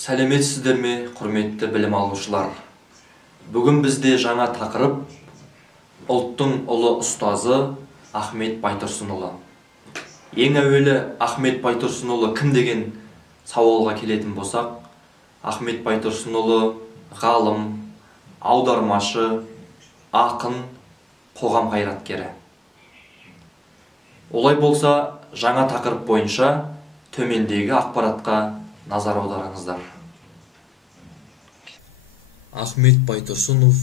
Сәлеметсіздер ме, құрметті білім алушылар? Бүгін бізде жаңа тақырып ұлттың ұлы ұстазы Ахмет Байтұрсынұлы. Ең әуелі Ахмет Байтұрсынұлы кім деген сауалға келетін болсақ, Ахмет Байтұрсынұлы ғалым, аудармашы, ақын, қоғам қайраткері. Олай болса, жаңа тақырып бойынша төмендегі ақпаратқа назар аударыңыздар. Ахмет Байтұрсынов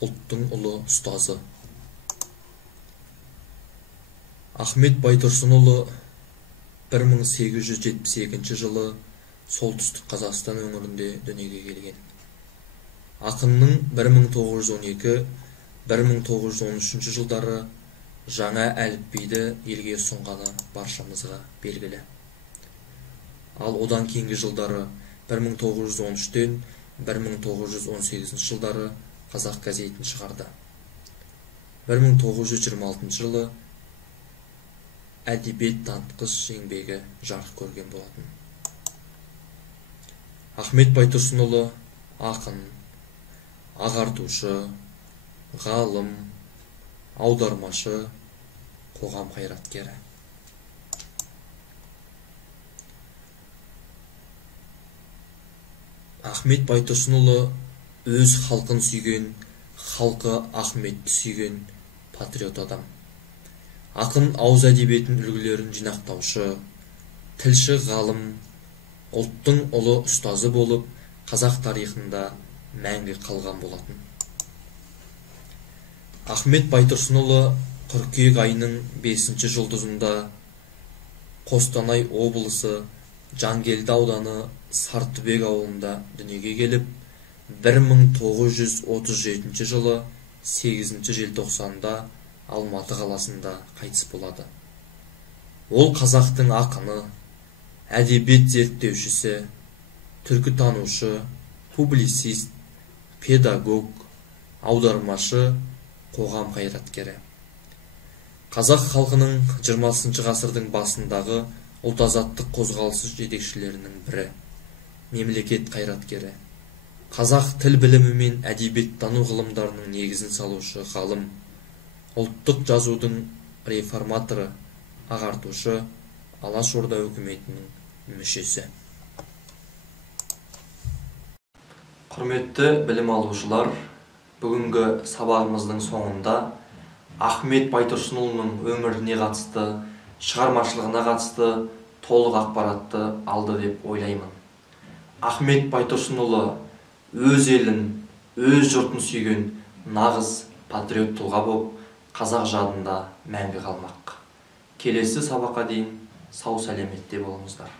ұлттың ұлы ұстазы. Ахмет Байтұрсынұлы 1872 жылы солтүстік Қазақстан өңірінде дүниеге келген. Ақынның 1912-1913 жылдары жаңа әліпбиді елге ұсынғаны баршамызға белгілі. Ал одан кейінгі жылдары 1913-тен 1918 жылдары қазақ газетін шығарды. 1926 жылы әдебиет танытқыш еңбегі жарық көрген болатын. Ахмет Байтұрсынұлы ақын, ағартушы, ғалым, аудармашы, қоғам қайраткері. Ахмет Байтұрсынұлы өз халқын сүйген, халқы Ахметті сүйген патриот адам. Ақын ауыз әдебиетінің үлгілерін жинақтаушы, тілші ғалым, ұлттың ұлы ұстазы болып, қазақ тарихында мәңгі қалған болатын. Ахмет Байтұрсынұлы қыркүйек айының 5 жұлдызында Қостанай облысы Жангелді ауданы Сартүбек ауылында дүниеге келіп, 1937 жылы 8 желтоқсанда Алматы қаласында қайтыс болады. Ол қазақтың ақыны, әдебиет зерттеушісі, түркітанушы, публицист, педагог, аудармашы, қоғам қайраткері. Қазақ халқының 20 ғасырдың басындағы ұлт-азаттық қозғалысы жетекшілерінің бірі, мемлекет қайраткері, қазақ тіл білімі мен әдебиеттану ғылымдарының негізін салушы ғалым, ұлттық жазудың реформаторы, ағартушы, Алашорда үкіметінің мүшесі. Құрметті білім алушылар, бүгінгі сабағымыздың соңында Ахмет Байтұрсынұлының өміріне қатысты, шығармашылығына қатысты толық ақпаратты алды деп ойлаймын. Ахмет Байтұрсынұлы өз елін, өз жұртын сүйген нағыз патриот тұлға болып, қазақ жадында мәңгі қалмақ. Келесі сабаққа дейін сау сәлеметте болыңыздар.